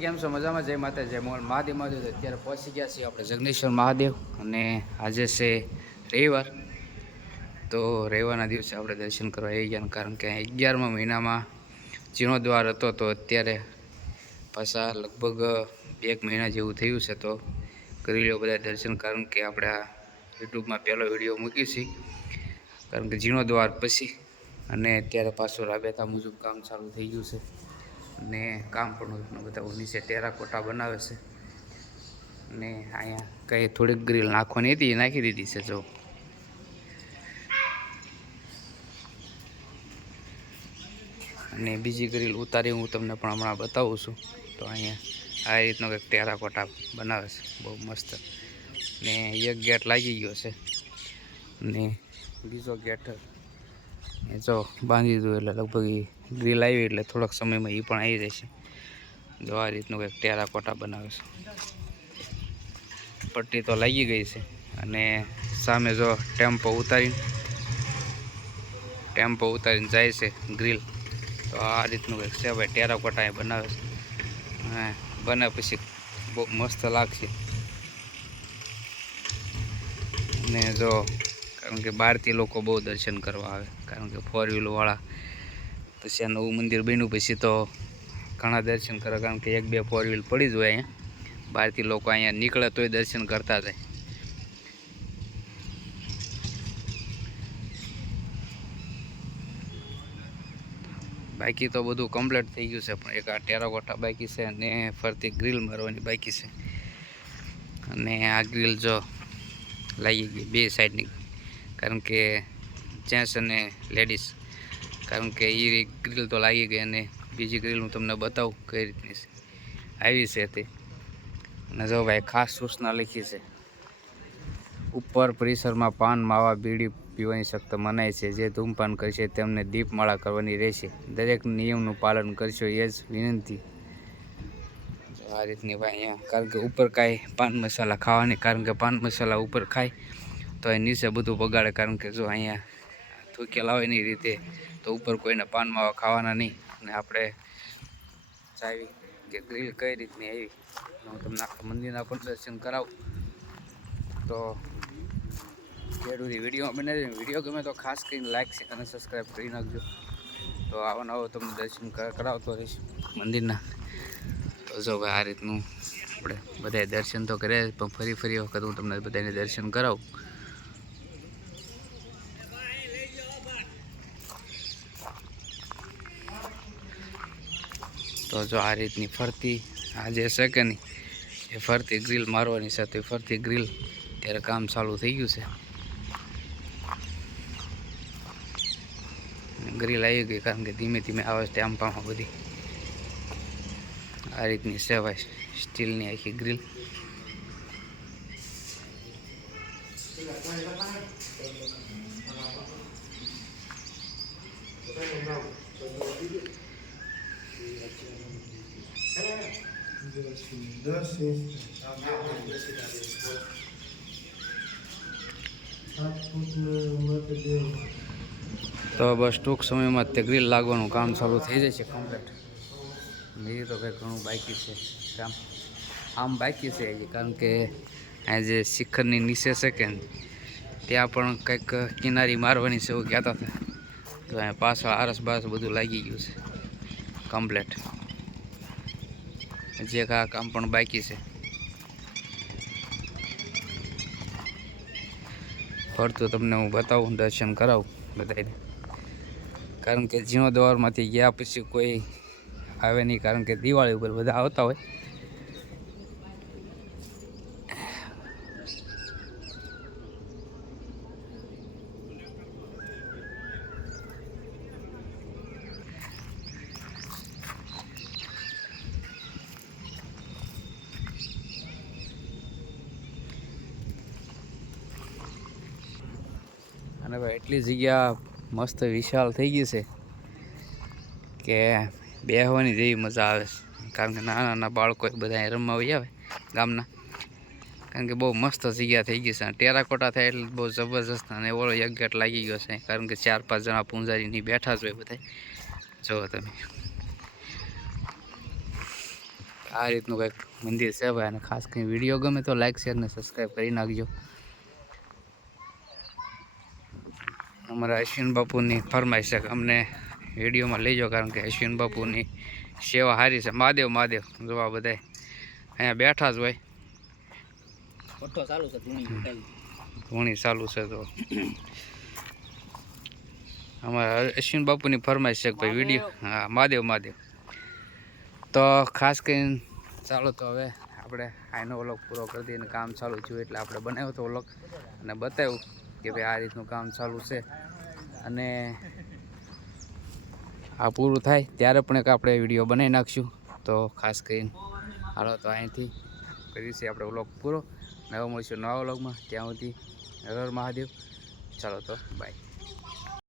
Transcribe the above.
કેમ છો? મજામાં? જય માતા, જય મોહન મહાદેવ. મહાદેવ અત્યારે પહોંચી ગયા છીએ આપણે જગનેશ્વર મહાદેવ, અને આજે છે રવિવાર. તો રવિવારના દિવસે આપણે દર્શન કરવા આવી ગયા, કારણ કે 11મા મહિનામાં જીર્ણોદ્વાર હતો. તો અત્યારે પાછા લગભગ 1 મહિના જેવું થયું છે. તો કરી લો બધા દર્શન, કારણ કે આપણે આ યુટ્યુબમાં પહેલો વિડીયો મૂકીશું, કારણ કે જીર્ણોદ્વાર પછી. અને અત્યારે પાછું રાબેતા મુજબ કામ ચાલુ થઈ ગયું છે, અને કામ પણ બધા નીચે ટેરાકોટા બનાવે છે. અને અહીંયા કંઈ થોડીક ગ્રીલ નાખવાની હતી, નાખી દીધી છે. જો અને બીજી ગ્રીલ ઉતારી હું તમને પણ હમણાં બતાવું છું. તો અહીંયા આ રીતનો કંઈક ટેરાકોટા બનાવે છે, બહુ મસ્ત. ને એક ગેટ લાગી ગયો છે, ને બીજો ગેટ એ જો બાંધી દીધું. એટલે લગભગ એ ગ્રીલ આવી એટલે થોડાક સમયમાં એ પણ આવી જશે. જો આ રીતનું કંઈક ટેરાકોટા બનાવે છે. પટ્ટી તો લાગી ગઈ છે, અને સામે જો ટેમ્પો ઉતારીને જાય છે ગ્રીલ. તો આ રીતનું કંઈક છે ભાઈ, ટેરાકોટા એ બનાવે છે. હા, બને પછી બહુ મસ્ત લાગશે. ને જો કારણ કે બહારથી લોકો બહુ દર્શન કરવા આવે, કારણ કે 4 વ્હીલવાળા. પછી આ નવું મંદિર બન્યું પછી તો ઘણા દર્શન કરે, કારણ કે 1-2 4 વ્હીલ પડી જ હોય અહીંયા. બહારથી લોકો અહીંયા નીકળે તોય દર્શન કરતા જાય. બાકી તો બધું કમ્પ્લીટ થઈ ગયું છે, પણ એક આ ટેરાકોટા બાકી છે, અને ફરતી ગ્રીલ મારવાની બાકી છે. અને આ ગ્રીલ જો લાગી ગઈ 2 સાઈડની, કારણ કે જેન્ટ્સ અને લેડીઝ. કારણ કે એ ગ્રીલ તો લાગી ગઈ, અને બીજી ગ્રીલ હું તમને બતાવું કઈ રીતની આવી છે તે. અને જો ભાઈ ખાસ સૂચના લખી છે, ઉપર પરિસરમાં પાન, માવા, બીડી પીવાની સખ્ત મનાય છે. જે ધૂમપાન કરશે તેમને દીપમાળા કરવાની રહેશે. દરેક નિયમનું પાલન કરશો એ જ વિનંતી. આ રીતની ભાઈ અહીંયા, કારણ કે ઉપર કાંઈ પાન મસાલા ખાવાની, કારણ કે પાન મસાલા ઉપર ખાય તો એ નીચે બધું બગાડે. કારણ કે જો અહીંયા થૂકેલા હોય એની રીતે, તો ઉપર કોઈને પાન માવા ખાવાના નહીં. અને આપણે ચાવી કે ગ્રીલ કઈ રીતની આવી, હું તમને આખા મંદિરના પણ દર્શન કરાવું. તો જરૂરી વિડીયો બનાવી. વિડીયો ગમે તો ખાસ કરીને લાઈક અને સબસ્ક્રાઈબ કરી નાખજો. તો આવો નવો તમને દર્શન કરાવતો રહીશ મંદિરના. તો જો ભાઈ આ રીતનું આપણે બધા દર્શન તો કર્યા, પણ ફરી વખત હું તમને બધાને દર્શન કરાવું. તો જો આ રીતની ફરતી આ જે છે કે નહીં, એ ફરતી ગ્રીલ મારવાની સાથે ફરતી ગ્રીલ ત્યારે કામ ચાલુ થઈ ગયું છે. ગ્રીલ આવી ગઈ, કારણ કે ધીમે ધીમે આવે છે ટેમ્પામાં બધી. આ રીતની છે ભાઈ સ્ટીલની આખી ગ્રીલ. તો બસ ટૂંક સમયમાં તે ગ્રીલ લાગવાનું કામ ચાલુ થઈ જશે કમ્પ્લીટ. મેરી તો કંઈ ઘણું બાકી છે કામ, આમ બાકી છે હજી. કારણ કે આ જે શિખરની નીચે છે કે ત્યાં પણ કંઈક કિનારી મારવાની છે એવું કહેતા હતા. તો અહીંયા પાછળ આરસ બારસ બધું લાગી ગયું છે કમ્પ્લીટ. હજી એક આ કામ પણ બાકી છે. ફરતું તમને હું બતાવું, દર્શન કરાવું બધાને. કારણ કે જીર્ણોદ્વારમાંથી ગયા પછી કોઈ આવે નહીં, કારણ કે દિવાળી ઉપર બધા આવતા હોય. અને ભાઈ એટલી જગ્યા મસ્ત વિશાળ થઈ ગઈ છે કે બેસવાની જેવી મજા આવે છે. કારણ કે નાના નાના બાળકો બધા રમવા આવે ગામના, કારણ કે બહુ મસ્ત જગ્યા થઈ ગઈ છે. ટેરાકોટા થાય એટલે બહુ જબરજસ્ત. અને ઓળો એક ગેટ લાગી ગયો છે, કારણ કે 4-5 જણા પૂંજારીની બેઠા જ હોય બધા. જુઓ તમે આ રીતનું કંઈક મંદિર છે ભાઈ. અને ખાસ કરીને વિડીયો ગમે તો લાઈક શેર ને સબસ્ક્રાઈબ કરી નાખજો. અમારા અશ્વિન બાપુની ફરમાઈશ છે કે અમને વિડીયોમાં લઈ જાઓ, કારણ કે અશ્વિન બાપુની સેવા સારી છે. મહાદેવ મહાદેવ જોવા બધા અહીંયા બેઠા જ હોય. ધૂણી ચાલુ છે તો અમારા અશ્વિન બાપુની ફરમાઈશ છે કે ભાઈ વિડીયો, હા મહાદેવ મહાદેવ. તો ખાસ કરીને ચાલો તો હવે આપણે આનો વ્લોગ પૂરો કરી દઈએ. કામ ચાલુ થયું એટલે આપણે બનાવ્યો હતો વ્લોગ અને બતાવ્યું કે ભાઈ આ રીતનું કામ ચાલુ છે. અને આ પૂરું થાય ત્યારે પણ એક આપણે વિડીયો બનાવી નાખશું. તો ખાસ કરીને હાલો તો અહીંથી કરીશું આપણે વ્લોગ પૂરો. નવો મળીશું નવા વ્લોગમાં. ત્યાં સુધી હર હર મહાદેવ. ચાલો તો બાય.